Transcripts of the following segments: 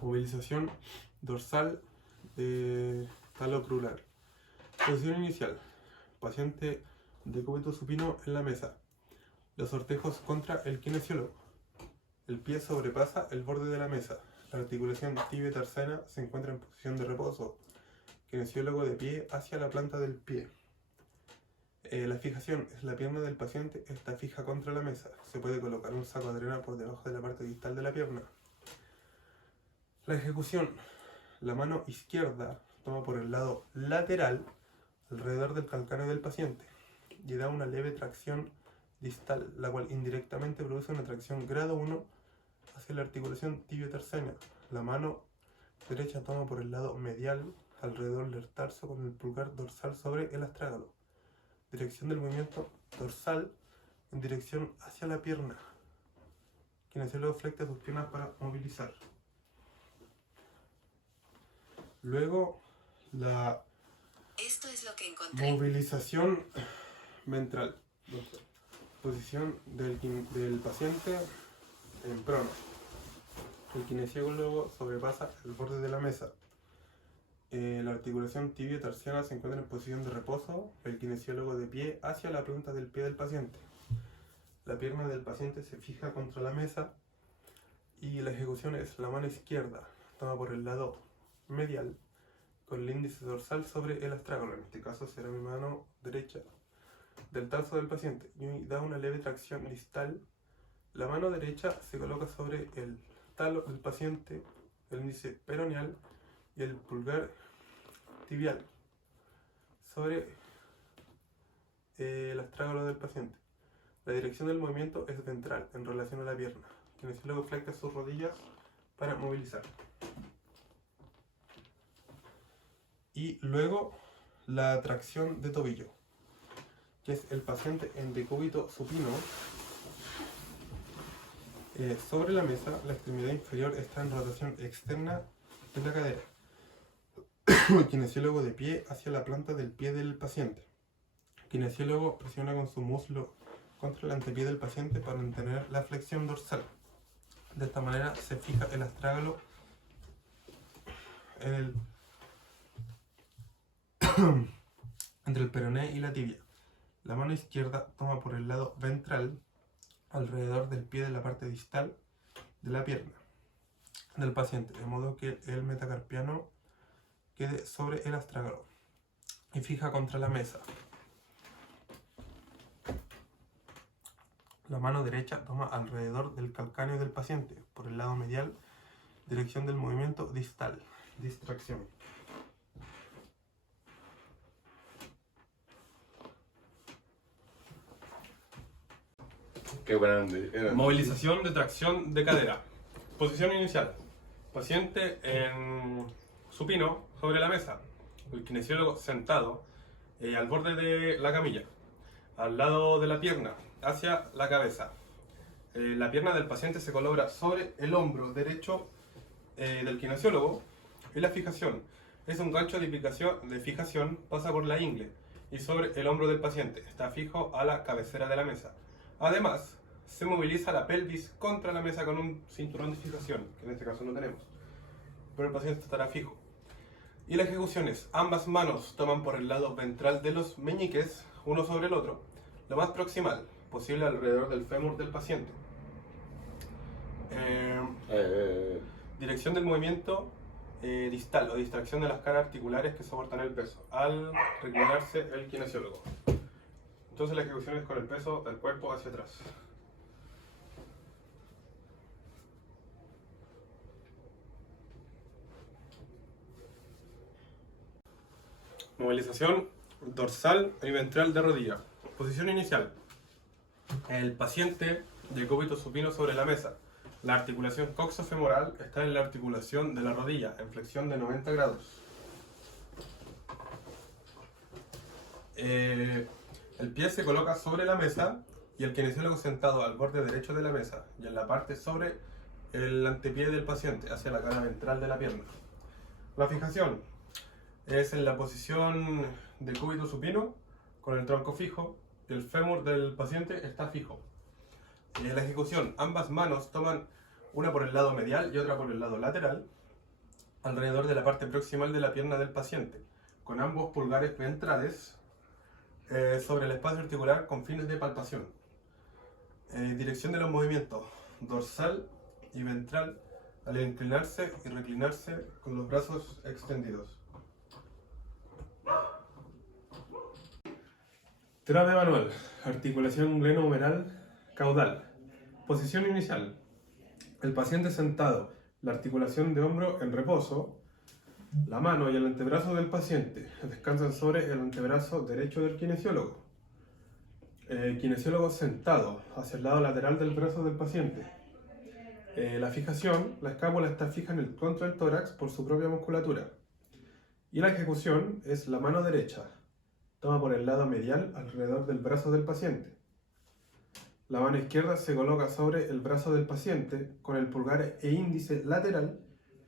Movilización dorsal de talocrural. Posición inicial. Paciente decúbito supino en la mesa. Los sortejos contra el kinesiólogo. El pie sobrepasa el borde de la mesa. La articulación tibio-tarsana se encuentra en posición de reposo. Kinesiólogo de pie hacia la planta del pie. La fijación es la pierna del paciente, está fija contra la mesa. Se puede colocar un saco de arena por debajo de la parte distal de la pierna. La ejecución. La mano izquierda toma por el lado lateral alrededor del calcáneo del paciente y da una leve tracción distal, la cual indirectamente produce una tracción grado 1 hacia la articulación tibio-tarsana. La mano derecha toma por el lado medial alrededor del tarso con el pulgar dorsal sobre el astrágalo. Dirección del movimiento dorsal en dirección hacia la pierna. Kinesiólogo flecta sus piernas para movilizar. Luego, la Esto es lo que encontré. movilización ventral. Posición del paciente en prono. El kinesiólogo sobrepasa el borde de la mesa. La articulación tibio-tarsana se encuentra en posición de reposo. El kinesiólogo de pie hacia la planta del pie del paciente. La pierna del paciente se fija contra la mesa y la ejecución es la mano izquierda. Toma por el lado medial con el índice dorsal sobre el astrágalo. En este caso será mi mano derecha del tarso del paciente y da una leve tracción distal. La mano derecha se coloca sobre el talo del paciente, el índice peroneal y el pulgar tibial sobre el astrágalo del paciente. La dirección del movimiento es ventral en relación a la pierna. El kinesiólogo flecta sus rodillas para movilizar. Y luego la tracción de tobillo, que es el paciente en decúbito supino. Sobre la mesa, la extremidad inferior está en rotación externa de la cadera. El kinesiólogo de pie hacia la planta del pie del paciente. El kinesiólogo presiona con su muslo contra el antepié del paciente para mantener la flexión dorsal. De esta manera se fija el astrágalo entre el peroné y la tibia. La mano izquierda toma por el lado ventral alrededor del pie de la parte distal de la pierna del paciente, de modo que el metacarpiano quede sobre el astrágalo y fija contra la mesa. La mano derecha toma alrededor del calcáneo del paciente por el lado medial, dirección del movimiento distal, distracción. Qué grande. Movilización de tracción de cadera. Posición inicial. Paciente en supino sobre la mesa. El kinesiólogo sentado al borde de la camilla, al lado de la pierna, hacia la cabeza. La pierna del paciente se coloca sobre el hombro derecho del kinesiólogo y la fijación es un gancho de fijación, pasa por la ingle y sobre el hombro del paciente, está fijo a la cabecera de la mesa. Además, se moviliza la pelvis contra la mesa con un cinturón de fijación, que en este caso no tenemos, pero el paciente estará fijo. Y la ejecución es, ambas manos toman por el lado ventral de los meñiques, uno sobre el otro, lo más proximal posible alrededor del fémur del paciente. Dirección del movimiento distal o distracción de las caras articulares que soportan el peso al reclinarse el kinesiólogo. Entonces la ejecución es con el peso del cuerpo hacia atrás. Movilización dorsal y ventral de rodilla. Posición inicial. El paciente decúbito supino sobre la mesa. La articulación coxofemoral está en la articulación de la rodilla, en flexión de 90 grados. El pie se coloca sobre la mesa y el kinesiólogo sentado al borde derecho de la mesa y en la parte sobre el antepié del paciente, hacia la cara ventral de la pierna. La fijación es en la posición de cúbito supino con el tronco fijo y el fémur del paciente está fijo. Y en la ejecución, ambas manos toman una por el lado medial y otra por el lado lateral alrededor de la parte proximal de la pierna del paciente, con ambos pulgares ventrales sobre el espacio articular con fines de palpación. Dirección de los movimientos dorsal y ventral al inclinarse y reclinarse con los brazos extendidos. Terapia manual, articulación glenohumeral caudal. Posición inicial. El paciente sentado, la articulación de hombro en reposo, la mano y el antebrazo del paciente descansan sobre el antebrazo derecho del kinesiólogo. Kinesiólogo sentado hacia el lado lateral del brazo del paciente. La fijación, la escápula está fija en el contra del tórax por su propia musculatura. Y la ejecución es la mano derecha. Toma por el lado medial alrededor del brazo del paciente. La mano izquierda se coloca sobre el brazo del paciente con el pulgar e índice lateral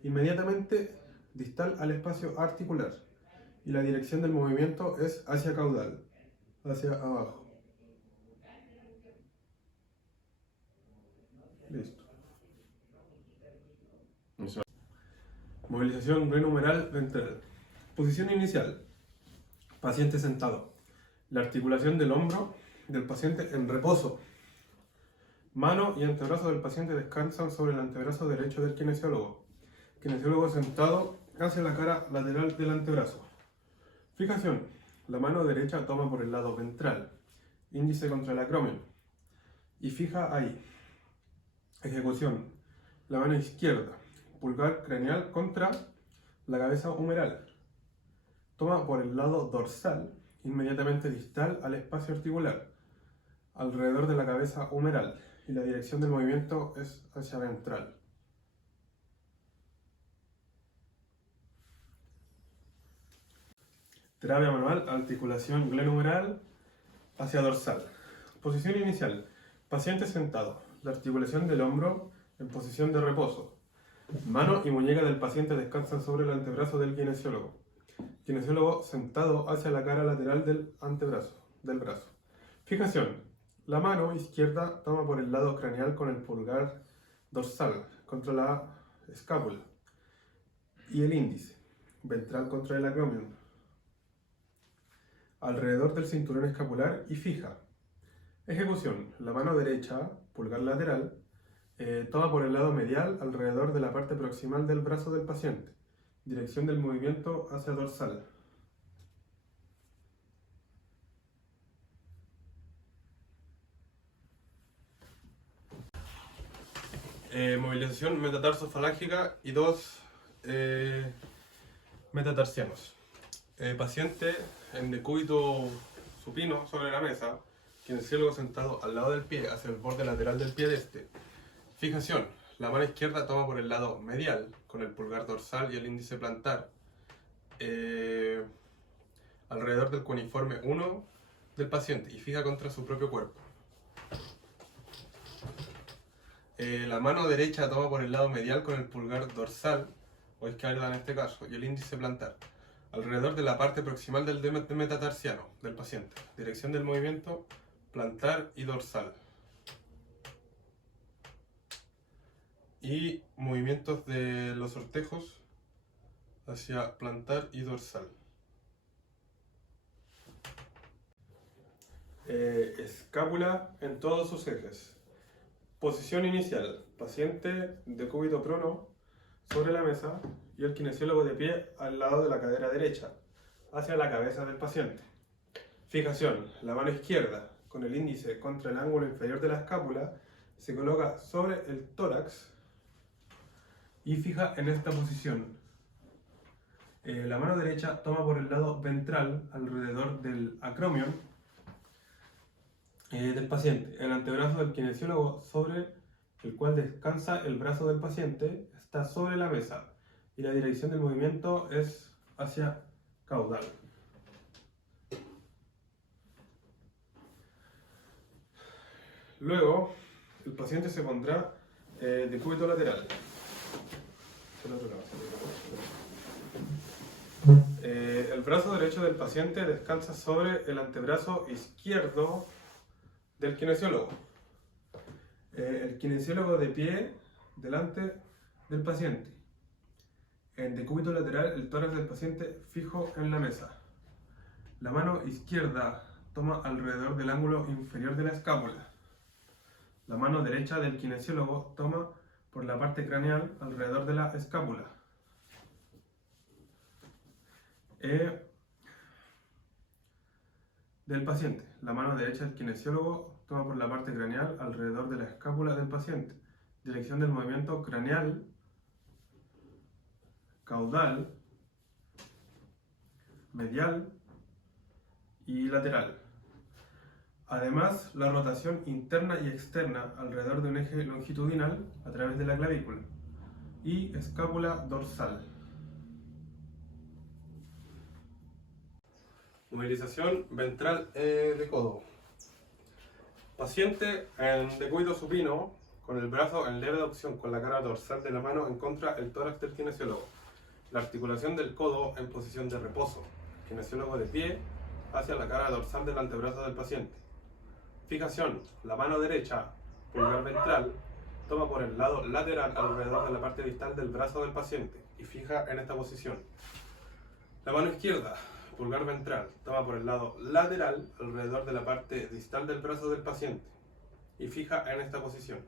inmediatamente distal al espacio articular. Y la dirección del movimiento es hacia caudal, hacia abajo. Listo. Movilización glenohumeral ventral. Posición inicial. Paciente sentado. La articulación del hombro del paciente en reposo. Mano y antebrazo del paciente descansan sobre el antebrazo derecho del kinesiólogo. Kinesiólogo sentado hacia la cara lateral del antebrazo. Fijación. La mano derecha toma por el lado ventral, índice contra el acromion, y fija ahí. Ejecución. La mano izquierda, pulgar craneal contra la cabeza humeral. Toma por el lado dorsal, inmediatamente distal al espacio articular, alrededor de la cabeza humeral, y la dirección del movimiento es hacia ventral. Terapia manual, articulación glenohumeral hacia dorsal. Posición inicial. Paciente sentado. La articulación del hombro en posición de reposo. Mano y muñeca del paciente descansan sobre el antebrazo del kinesiólogo. Kinesiólogo sentado hacia la cara lateral del antebrazo, del brazo. Fijación. La mano izquierda toma por el lado craneal con el pulgar dorsal contra la escápula y el índice ventral contra el acromion, alrededor del cinturón escapular y fija. Ejecución. La mano derecha, pulgar lateral, toma por el lado medial alrededor de la parte proximal del brazo del paciente. Dirección del movimiento hacia dorsal. Movilización metatarsofalágica y dos metatarsianos. Paciente en decúbito supino sobre la mesa, kinesiólogo sentado al lado del pie, hacia el borde lateral del pie de este. Fijación. La mano izquierda toma por el lado medial, con el pulgar dorsal y el índice plantar, alrededor del cuneiforme 1 del paciente, y fija contra su propio cuerpo. La mano derecha toma por el lado medial con el pulgar dorsal, o izquierda en este caso, y el índice plantar, alrededor de la parte proximal del metatarsiano del paciente. Dirección del movimiento, plantar y dorsal. Y movimientos de los sortejos hacia plantar y dorsal. Escápula en todos sus ejes. Posición inicial. Paciente decúbito prono sobre la mesa y el kinesiólogo de pie al lado de la cadera derecha, hacia la cabeza del paciente. Fijación. La mano izquierda, con el índice contra el ángulo inferior de la escápula, se coloca sobre el tórax y fija en esta posición. La mano derecha toma por el lado ventral alrededor del acromion del paciente. El antebrazo del kinesiólogo sobre el cual descansa el brazo del paciente está sobre la mesa y la dirección del movimiento es hacia caudal. Luego, el paciente se pondrá decúbito lateral. El brazo derecho del paciente descansa sobre el antebrazo izquierdo del kinesiólogo. El kinesiólogo de pie delante del paciente. En decúbito lateral, el tórax del paciente fijo en la mesa. La mano izquierda toma alrededor del ángulo inferior de la escápula. La mano derecha del kinesiólogo toma por la parte craneal alrededor de la escápula. Del paciente. La mano derecha del kinesiólogo toma por la parte craneal alrededor de la escápula del paciente. Dirección del movimiento craneal, caudal, medial y lateral. Además, la rotación interna y externa alrededor de un eje longitudinal a través de la clavícula y escápula dorsal. Movilización ventral de codo. Paciente en decúbito supino con el brazo en leve adducción con la cara dorsal de la mano en contra el tórax del kinesiólogo. La articulación del codo en posición de reposo. Kinesiólogo de pie hacia la cara dorsal del antebrazo del paciente. Fijación. La mano derecha, pulgar ventral, toma por el lado lateral alrededor de la parte distal del brazo del paciente y fija en esta posición. La mano izquierda, pulgar ventral, toma por el lado lateral alrededor de la parte distal del brazo del paciente y fija en esta posición.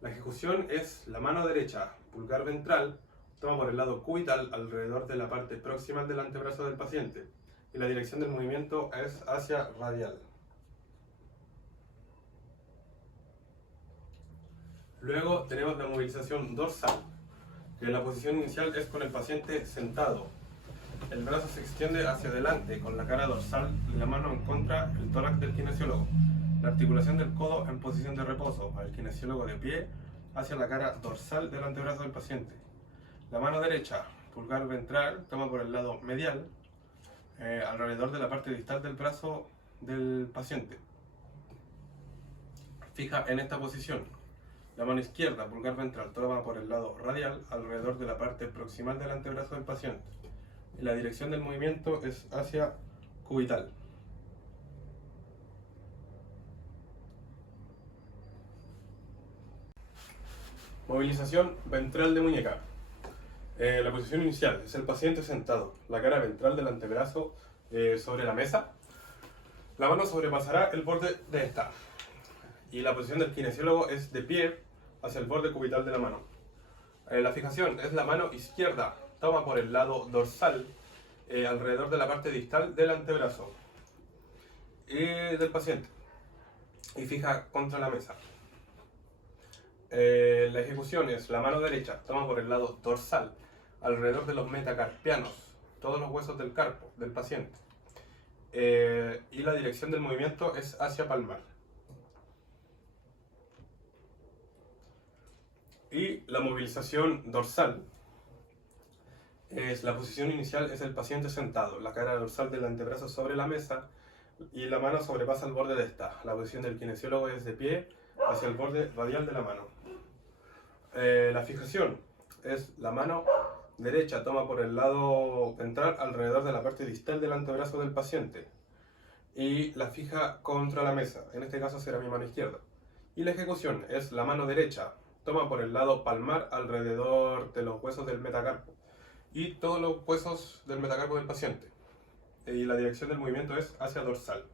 La ejecución es la mano derecha, pulgar ventral, toma por el lado cubital alrededor de la parte proximal del antebrazo del paciente y la dirección del movimiento es hacia radial. Luego tenemos la movilización dorsal, que la posición inicial es con el paciente sentado. El brazo se extiende hacia adelante con la cara dorsal y la mano en contra el tórax del kinesiólogo. La articulación del codo en posición de reposo, el kinesiólogo de pie hacia la cara dorsal del antebrazo del paciente. La mano derecha, pulgar ventral, toma por el lado medial alrededor de la parte distal del brazo del paciente. Fija en esta posición. La mano izquierda, pulgar ventral, toma por el lado radial alrededor de la parte proximal del antebrazo del paciente. Y la dirección del movimiento es hacia cubital. Movilización ventral de muñeca. La posición inicial es el paciente sentado, la cara ventral del antebrazo sobre la mesa. La mano sobrepasará el borde de esta. Y la posición del kinesiólogo es de pie hacia el borde cubital de la mano. La fijación es la mano izquierda, toma por el lado dorsal alrededor de la parte distal del antebrazo del paciente y fija contra la mesa. La ejecución es la mano derecha, toma por el lado dorsal alrededor de los metacarpianos, todos los huesos del carpo del paciente, y la dirección del movimiento es hacia palmar. Y la movilización dorsal es la posición inicial, es el paciente sentado, la cara dorsal del antebrazo sobre la mesa y la mano sobrepasa el borde de esta. La posición del kinesiólogo es de pie hacia el borde radial de la mano. La fijación es la mano derecha, toma por el lado ventral alrededor de la parte distal del antebrazo del paciente y la fija contra la mesa, en este caso será mi mano izquierda. Y la ejecución es la mano derecha, toma por el lado palmar alrededor de los huesos del metacarpo y todos los huesos del metacarpo del paciente. Y la dirección del movimiento es hacia dorsal.